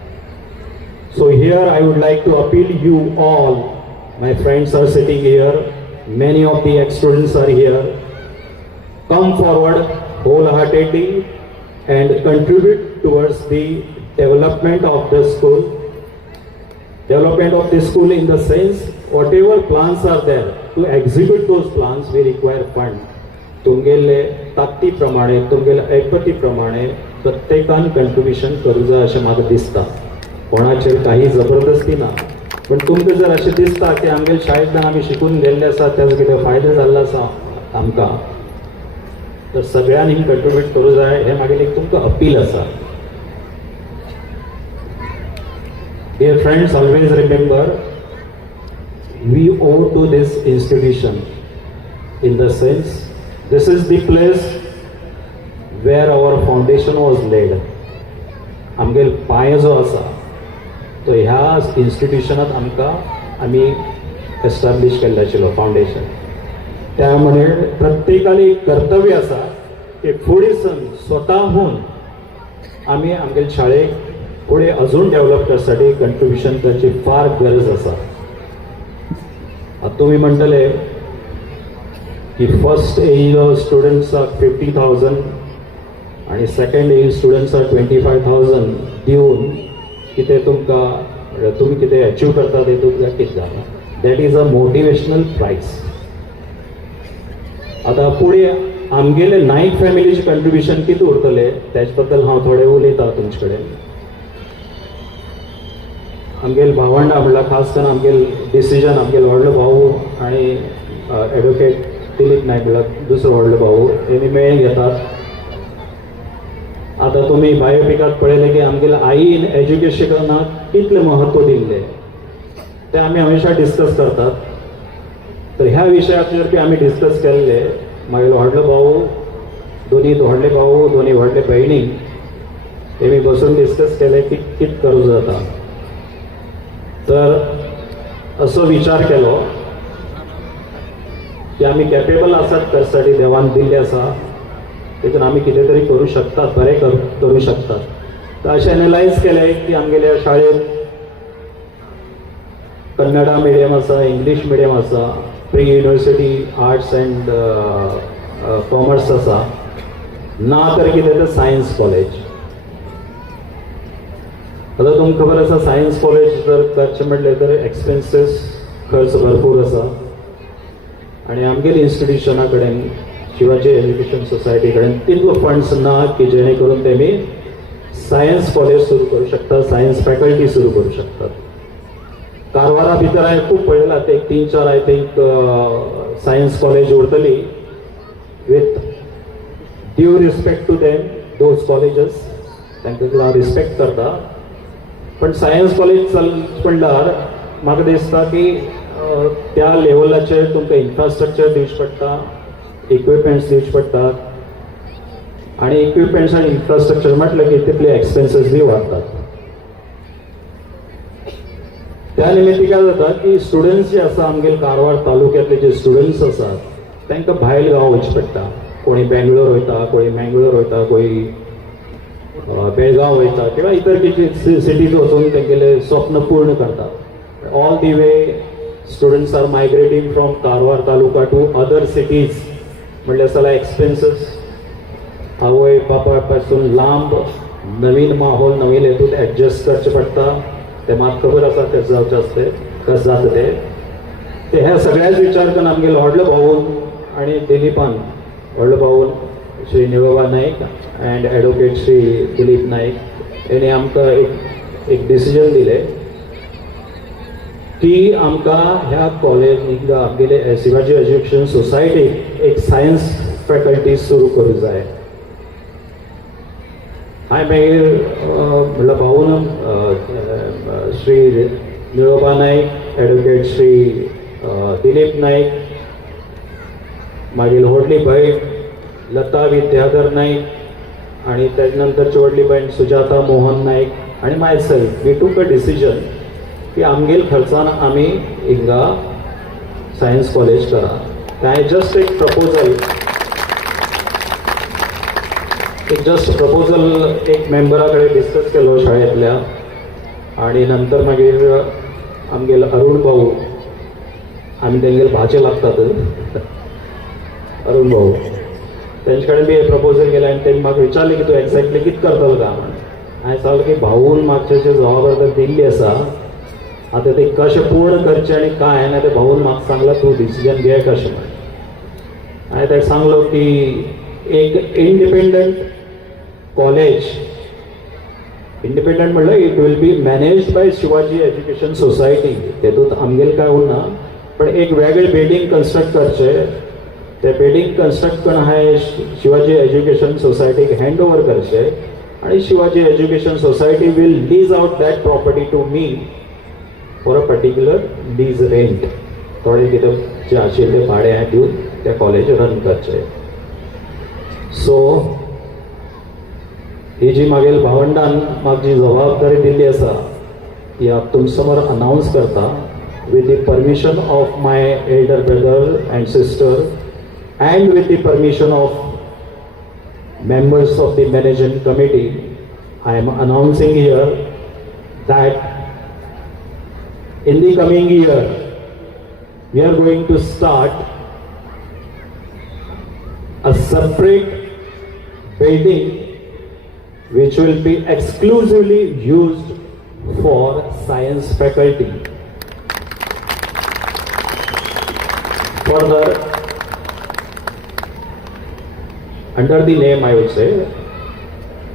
So here I would like to appeal you all. My friends are sitting here, many of the ex-students are here. Come forward wholeheartedly and contribute towards the development of the school. Development of the school in the sense, whatever plans are there, to execute those plans we require fund. तुमगेले ताकती प्रमाणे, तुमगेले ऐपती प्रमाणे प्रत्येकान contribution करूं जाय अशें म्हाका दिसता. कोणाचेर काही जबरदस्ती ना. पण तुमकां जर अशें दिसता की आमगेल्या शाळेंतल्यान आमी शिकून गेल्ले आसा, त्याचो कितें फायदो जाल्लो आसा आमकां, तर सगळ्यांनी कंट्रीब्यूट करूं जाय हे मागीर एक तुमकां अपील आसा. Dear friends, always remember, we owe to this institution in the sense, this is the place where our foundation was laid. आमगेल पांय जो आसा तो ह्या इन्स्टिट्यूशनात आमी एस्टाब्लीश केल्लो आशिल्लो फावंडेशन. त्यामुळे प्रत्येकाली एक कर्तव्य आसा की फुडें सावन स्वताहून आमी आमगेले शाळेक पुढे अजून डेव्हलप करण्यासाठी कंट्रीब्युशन करची फार गरज आसा. आता तुम्ही म्हणटले की फर्स्ट एज स्टुडंट्साक 50,000 आणि सेकंड एज स्टुडंट्साक 25,000 दिवन कितें तुमकां तुमी कितें अचीव करता तें तुमकां कितें जाता. That is a motivational prize. आता पुढे आमगेले नाईक फॅमिलीचे कंट्रीब्युशन कितें उरतलें त्याच बद्दल हांव थोडें उलयतां तुमचे कडेन. आमगेल भावंडा म्हणल्यार खास करून आमगेल डिसिजन आमगेल व्हडलो भाऊ आनी एडवोकेट दिलीप नायक म्हणल्यार दुसरो व्हडलो भाऊ तेमी मेळून घेतात. आता तुमी बायोपिकात पळयलें की आमगेल्या आईन एज्युकेशनाक कितलें म्हत्व दिल्लें तें आमी हमेशा डिस्कस करतात. तर ह्या विशयाचेर बी आमी डिस्कस केल्ले. म्हागेलो व्हडलो भाऊ, दोनी व्हडले भाऊ, दोनी व्हडले भयणी तेमी बसून डिस्कस केलें की कितें करूं जाता. तर असो विचार केलो की आमी कॅपेबल आसात करसाठी देवान दिल्ले आसा तेतून आमी कितें तरी करूं शकतात, बरें करूं शकतात. तर अशें एनालायज केलें की आमगेल्या शाळेंत कन्नडा मिडियम आसा, इंग्लीश मिडियम आसा, pre university arts and commerce आसा, ना तर कितें तर सायन्स कॉलेज. आता तुमकां खबर आसा सायन्स कॉलेज जर करचें म्हटलें तर एक्सपेन्सीस खर्च भरपूर आसा. आनी आमगेल्या इन्स्टिट्यूशना कडेन शिवाजी एज्युकेशन सोसायटी कडेन तितलो फंड्स ना की जेणे करून तेमी सायन्स कॉलेज सुरू करूं शकतात, सायन्स फॅकल्टी सुरू करूं शकतात. कारवारा भितर हांवें खूब पळयलां ते 3-4 आय थिंक सायन्स कॉलेज उरतली with due respect to them those colleges, तांकां हांव रिस्पेक्ट करता. पण सायन्स कॉलेज चलचें म्हणल्यार म्हाका दिसता की त्या लेवलाचेर तुमकां इन्फ्रास्ट्रक्चर दिवचें पडटा, इक्विपमेंट्स दिवचे पडटात. आनी इक्विपमेंट्स आनी इन्फ्रास्ट्रक्चर म्हटलें की तितले एक्सपेन्सीस बी वाडटात. त्या निमित्त काय जाता की स्टुडंट्स जे आसा आमगेले कारवार तालुक्यांतले जे स्टुडंट्स आसात तांकां भायर गांव वचचें पडटा. कोणी बेंगलोर वयता, कोणी मंगळूर वयता, कोणी बेळगांव वयता किंवा इतर कितें सिटीज वचून तेंगेले स्वप्न पूर्ण करतात. All the way students are migrating from Karwar taluka to other cities. म्हणल्यार जाल्यार एक्सपेन्सीस आवय बापाय पासून लांब नवीन माहोल नवीन हेतून एडजस्ट करचें पडटा. ते म्हाका खबर आसा कशें जावचें आसतें, कशें जाता ते ह्या सगळ्याच विचार करून आमगेलो व्हडलो भाऊन आनी दिलीपान व्हडलो भाऊन श्री निळोबा नायक अँड एडवोकेट श्री दिलीप नायक हेणी आमकां एक डिसिजन दिलें की आमकां ह्या कॉलेज आमगेले शिवाजी एज्युकेशन सोसायटीक एक सायन्स फॅकल्टी सुरू करूं जाय. हांवें मागीर म्हणल्यार भाऊन श्री निळोबा नायक, एडवोकेट श्री दिलीप नायक, मागीर व्हडली भयण लता विद्याधर नायक आणि त्यानंतरची व्हडली भयण सुजाता मोहन नायक आणि माय सेल्फ वी टूक अ डिसिजन की आमगेल खर्चान आमी हिंगा सायन्स कॉलेज करा. हांवें जस्ट एक प्रपोजल एक मेंबरा कडेन डिस्कस केलो शाळेंतल्या आणि नंतर मागीर आमगेलो अरुण भाऊ आमी तेंगेले भाचे लागतात अरुण भाऊ तेंचे कडेन बी प्रपोजल केलें आनी तेणी म्हाका विचारलें की तूं एक्झॅक्टली कितें करतलो काय म्हणून. हांवें सांगलें की भाऊन म्हाका जे जबाबदारी दिल्ली आसा आतां ते कशें पूर्ण करचें आनी काय आनी तें भाऊन म्हाका सांगलां तूं डिसिजन घे कशें म्हणून. हांवें ताका सांगलो की एक इंडिपेंडंट कॉलेज, इंडिपेंडंट म्हणल्यार it will be managed by Shivaji education society, तेतूंत आमगेलें काय उरना, पण एक वेगळें बिल्डींग कन्स्ट्रक्ट करचें ते बिल्डिंग कंस्ट्रक्ट करणं आहे शिवाजी एज्युकेशन सोसायटीक हँड ओवर करचे आणि Shivaji education society will lease out that property to me for a particular lease rent. थोडे कितें जे आशिल्ले भाडें दिवन ते कॉलेज रन करचे. सो ही जी मागील भावंडान म्हाका जी जबाबदारी दिल्ली आसा ती हांव तुमचे समोर अनावन्स करता. with the permission of my elder brother and sister and with the permission of members of the managing committee, I am announcing here that in the coming year we are going to start a separate building which will be exclusively used for science faculty. Further, under the name, I would say,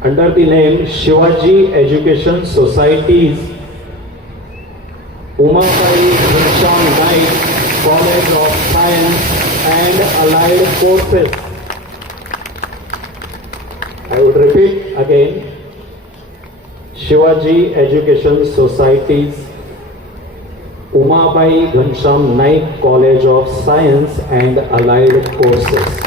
under the name Shivaji Education Society's Umabai Ghanshyam Naik College of Science and Allied Courses. I would repeat again, Shivaji Education Society's Umabai Ghanshyam Naik College of Science and Allied Courses.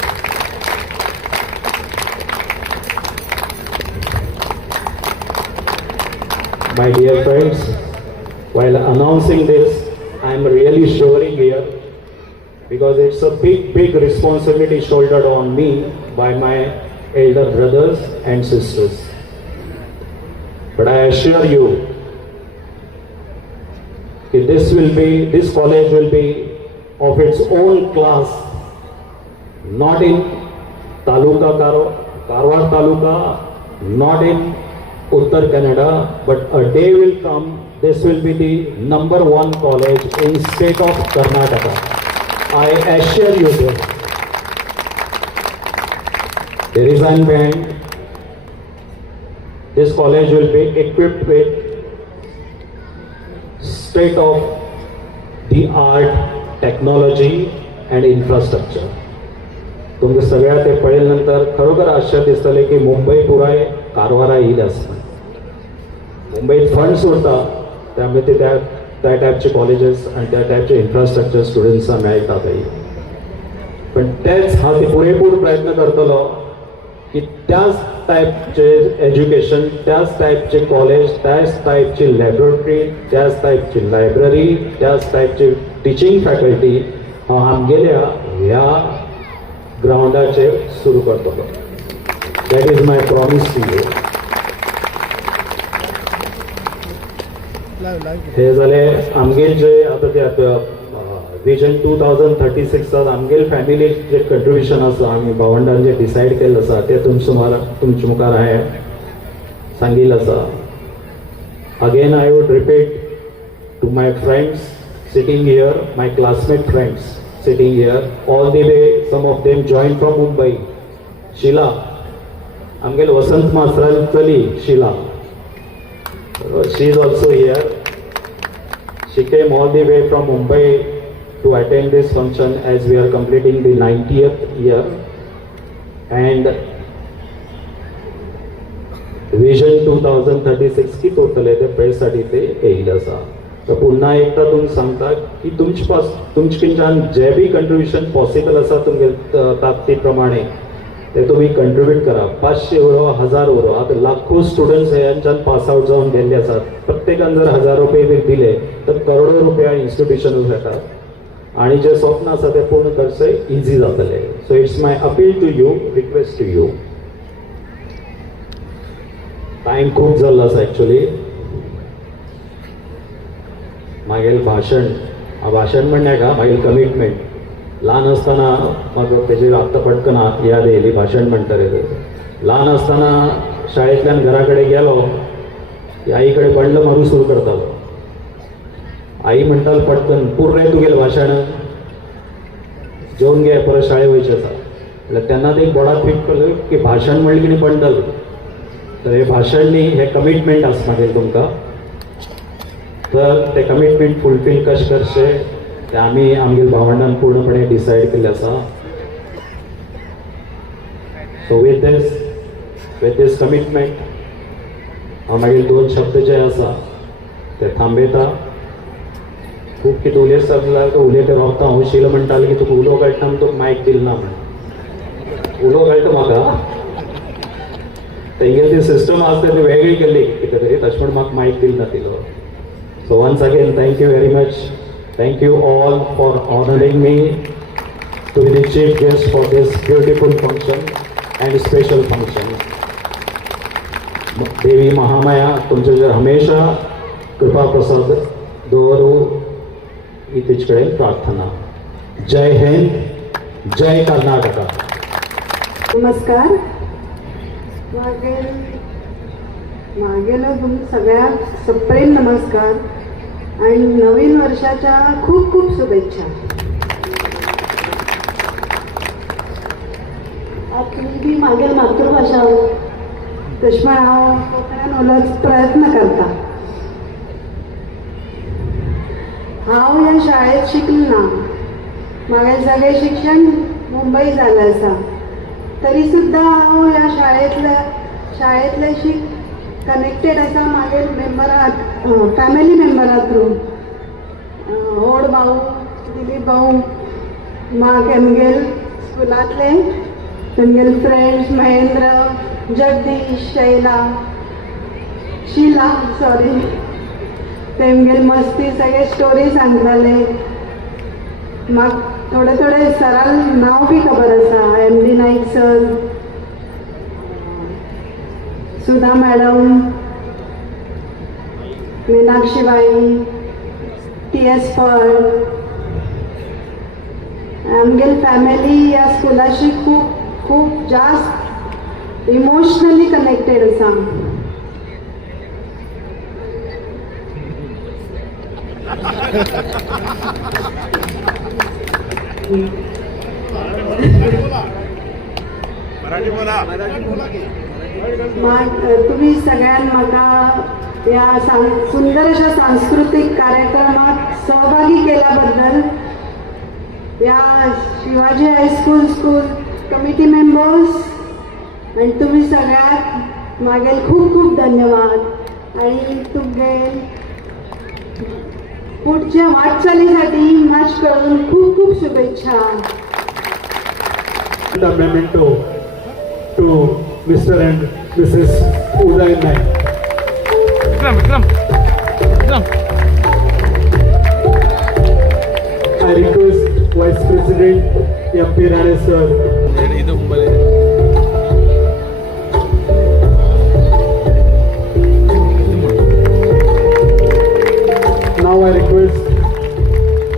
My dear friends, while announcing this, I am really shivering here because it's a big responsibility shouldered on me by my elder brothers and sisters. But I assure you, this college will be of its own class, not in Karwar Taluka, not in Uttar Kannada, but a day will come, this will be the #1 college in state of Karnataka. I assure you this. The reason behind this college will be equipped with state-of-the-art technology and infrastructure. तुमकां सगळ्या ते पळयले नंतर खरोखर आश्चर्य दिसतलें की मुंबई पुराय कारवारा येईल आसता. मुंबईत फंड्स उरता त्यामुळे ते त्या टायपचे कॉलेजेस आणि त्या टायपचे इन्फ्रास्ट्रक्चर स्टुडंट्सांक मेळटातय. पण तेच हांव ते पुरेपूर प्रयत्न करतलो की त्याच टायपचे एज्युकेशन, त्याच टायपचे कॉलेज, त्याच टायपची लॅबोरेटरी, त्याच टायपची लायब्ररी, त्याच टायपची टिचींग फॅकल्टी हांव आमगेल्या ह्या ग्राउंडाचेर सुरू करतलो. That is my promise to you. हे जाले आमगेल जे आतां ते विजन 2036 आमगेल फॅमिली जे कंट्रिब्युशन आसा आमी भावंडान जे डिसायड केल्लें आसा ते तुमचे मुखार हांवें सांगिल्लें आसा. Again I would repeat to my friends sitting here, my classmate friends sitting here, all the way some of them join from Mumbai. Sheela आमगेल वसंत मास्त्रान चली Sheela, she is also here. She came all the way from Mumbai to attend this function as we are completing the 90th year and Vision 2036 की total ते पळयसाठी ते येयल्ले आसा. तर पुन्हा एकदा तुमकां सांगता की तुमचे कडच्यान जे बी कंट्रिब्युशन पॉसिबल आसा तुमगे ताकती प्रमाणे ते तुम्ही कंट्रिब्यूट करा. 500 euro, 1000 euro. आता लाखो स्टुडंट्स ह्यांच्यान पास आउट जावन गेल्ले आसात. प्रत्येकान जर 1000 रुपये दिले तर करोडो रुपया इन्स्टिट्यूशन येतात आणि जे स्वप्न आसा ते पूर्ण करचें इजी जातलें. So it's my appeal to you, request to you. Time खूब जाल्लो आसा एक्चुअली. मागेल भाशण म्हणण्याक मागील कमिटमेंट. ल्हान आसतना म्हाका तेजी आत्ता पटकन याद येयली भाशण म्हणटरे. ल्हान आसतना शाळेंतल्यान घरा कडेन गेलो की आई कडेन बंड मारूं सुरू करतालो. आई म्हणटाली पटकन पुर्रे तुगेलें भाशण, जेवन घे परत शाळें वयचें आसा. जाल्यार तेन्ना एक बोर्डाक फिट केलें की भाशण म्हणलें की बंडल. तर हे भाशण न्ही, हे कमिटमेंट आसा मागीर तुमकां. तर ते कमिटमेंट फुलफील कशें करचें ते आमी आमगेल्या भावंडान पूर्णपणे डिसायड केल्लें आसा. सो विथ दीस कमिटमेंट हांव मागीर 2 शब्द जे आसा ते थांबयता. खूब कितें उलयत जाल्यार तो उलयता रावता. हांव शील म्हणटालो की तुका उलो कळटा म्हण तुका मायक दिल ना म्हण. उलो कळटा म्हाका. तेंगेली ती सिस्टम आसता ती वेगळी केल्ली कितें तरी तशें म्हण म्हाका मायक दिल नाशिल्लो. So once again thank you very much. Thank you all for honouring me to be the chief guest for this beautiful function and special function. Devi Mahamaya तुमचे हमेशा कृपा प्रसाद दवरूं ही तिचे कडेन प्रार्थना. जय हिंद, जय कर्नाटका. नमस्कार. मागेला तुम्ही सगळ्यात सप्रेम नमस्कार आणि नवीन वर्षाच्या खूप खूप शुभेच्छा. तुम्ही मागेल मातृभाषा तशें हांव कोंकणीन उलोवपाचो प्रयत्न करता. हांव ह्या शाळेत शिकलें ना. म्हागेलें सगळें शिक्षण मुंबई जालें आसा. तरी सुद्दां हांव ह्या शाळेंतल्याशी कनेक्टेड आसा मागीर फॅमिली मेंबरा थ्रू. व्हड भाऊ दिलीप भाऊ म्हाका आमगेल स्कुलांतले तुमगेल फ्रेंड्स महेंद्र जगदीश शीला तेमगेल मस्ती सगळे स्टोरी सांगताले. म्हाका थोडे सराल नांव बी खबर आसा. MD नाईक सर, सुधा मॅडम, मीनाक्षी बाई, TS पॉल. आमगेल फॅमिली ह्या स्कुलाशी खूप जास्त इमोशनली कनेक्टेड आसा. तुम्ही सगळ्यांनी म्हाका या सुंदर अशा सांस्कृतिक कार्यक्रमात सहभागी केल्याबद्दल या Shivaji high school school committee members आणि तुम्ही सगळ्यात मागेल खूप खूप धन्यवाद. आणि तुमगे पुढच्या वाटचालीसाठी माझ्याकडून खूप खूप शुभेच्छा. The memento to Mr. and Mrs. Uday Naik. I request Vice President MP Rane sir. Now I request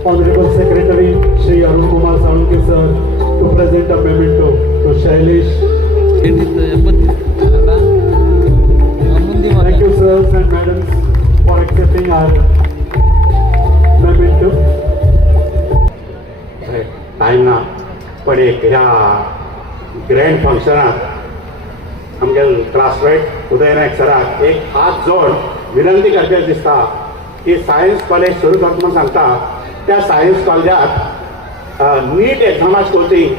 Honorable Secretary Shri Arun Kumar Salunke sir to present a memento to Shailesh. Thank you sirs and madams for accepting our memento. Time ना पण एक ह्या grand फंक्शनात आमगे classmate उदय नायक सराक एक हात जोड विनंती करचें दिसता की सायन्स कॉलेज सुरू करता म्हणून सांगता. त्या सायन्स कॉलेजात नीट एग्जामाच कोचिंग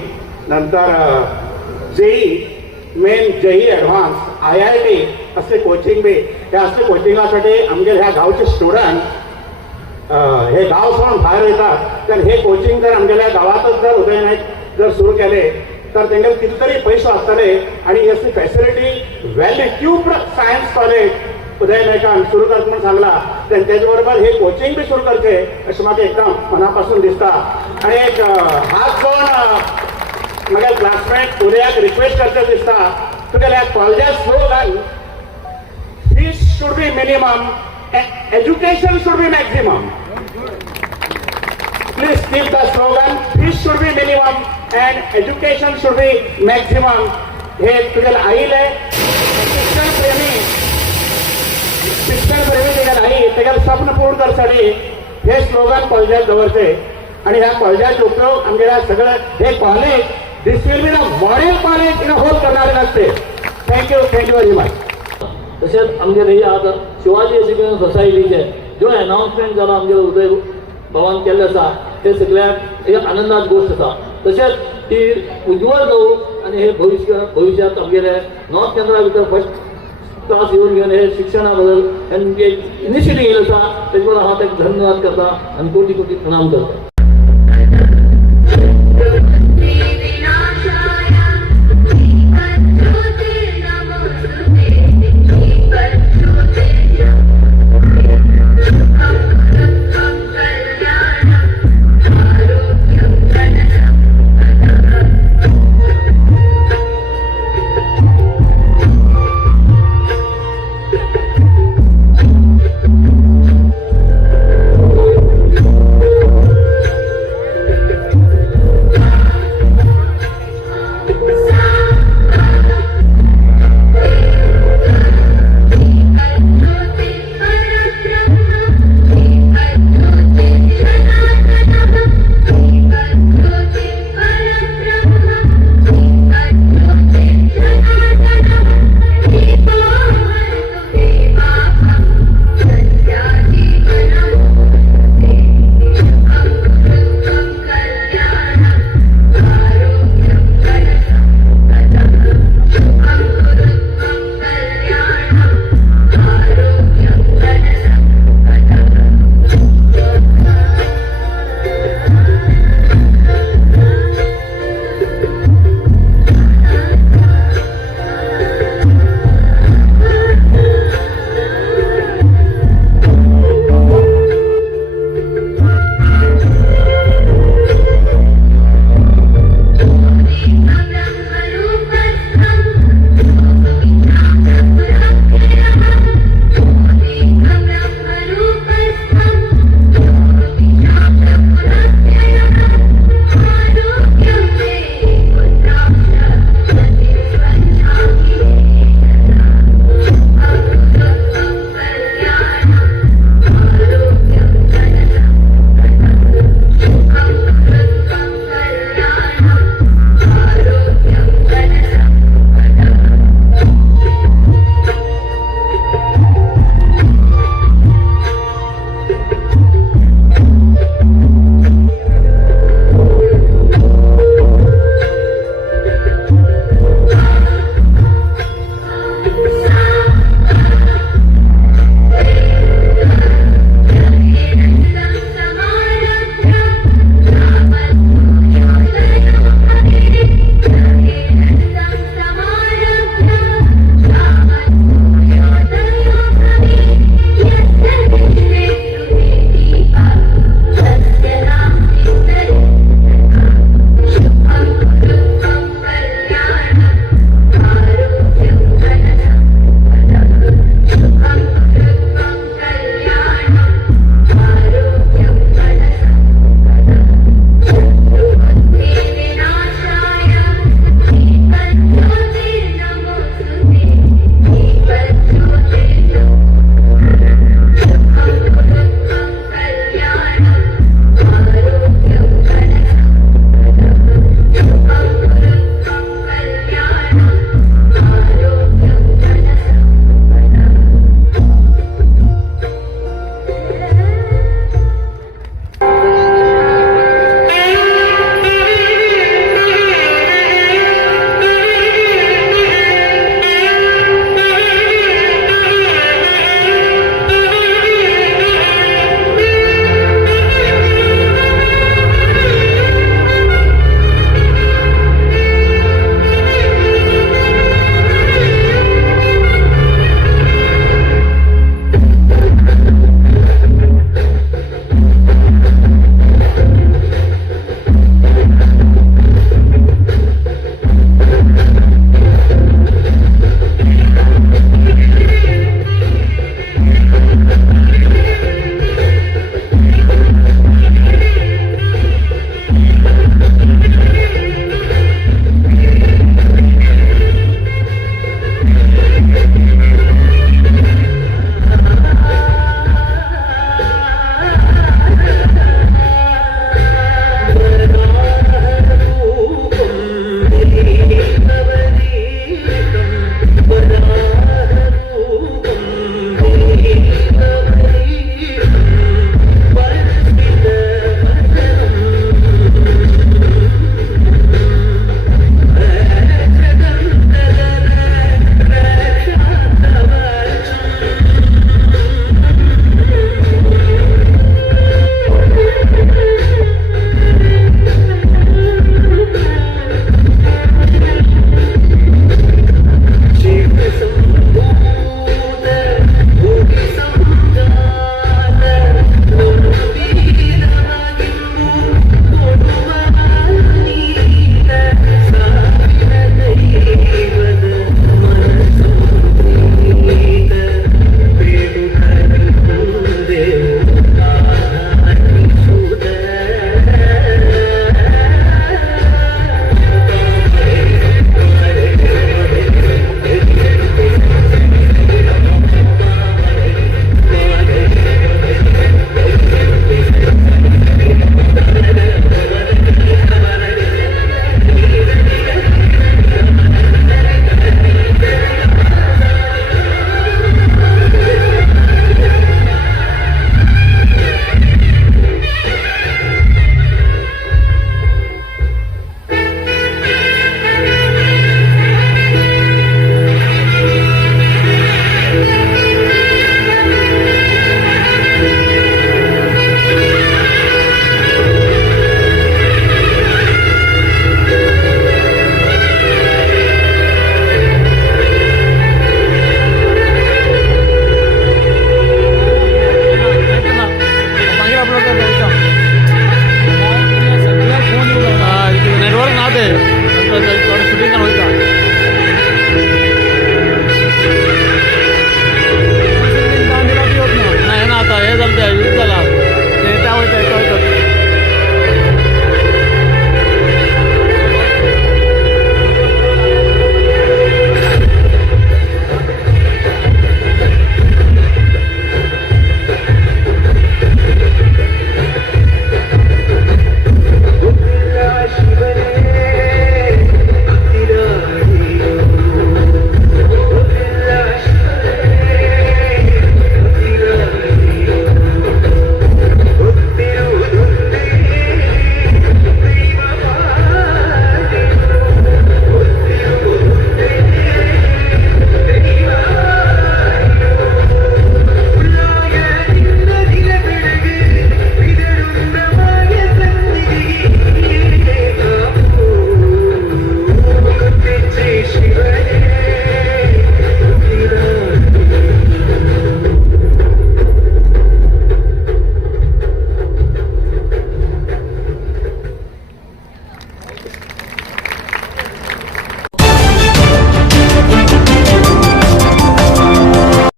नंतर JEE main JEE advance IIT असले कोचिंग बी हे असले कोचिंगासाठी आमगे ह्या गांवचे स्टुडंट हे गाव सोडून भायर वयतात. तर हे कोचिंग जर आमगेल्या गांवांतच जर उदय नायक जर सुरू केले तर तेंगेले कितें पयसो आसतले. आणि असली फॅसिलिटी वेल इक्विप्ड सायन्स कॉलेज उदय नायकान सुरू करता म्हणून सांगला. तेजे बरोबर हे कोचिंग बी सुरू करचे अशें म्हाका एकदम मनापासून दिसता. आणि एक हात जोडून म्हज्या क्लासमेट उदयाक रिक्वेस्ट करचें दिसता तुगेल्या कॉलेजा slogan fees should be minimum, education should be maximum. Please keep the slogan, fees should be minimum and education should be maximum. हे तुझ्या आईले शिक्षण प्रेमी तुझ्या आई त्याला स्वप्न पूर्ण करसाठी हे स्लोगन कॉलेजात दवरचे. आणि ह्या कॉलेजाचे उपयोग आमच्या सगळं हे college this will be the model college in whole Karnataka असते. Thank you very much. तशेंच आमगेर ही आज शिवाजी एज्युकेशन सोसायटीचे ज्यो अनाउन्समेंट जाला आमगे उदय भवन केल्ले आसा ते सगळ्याक एक आनंदाची गोष्ट आसा. तशेंच ती उज्वल जावं आणि आनी हे भविष्यात आमगेले नॉर्थ केंद्रा भितर फर्स्ट क्लास येवन घेवन हे शिक्षणा बद्दल इनिशिएटीव घेयलो आसा तेजे बद्दल हांव ताका धन्यवाद करता आनी कोटी कोटी प्रणाम करता.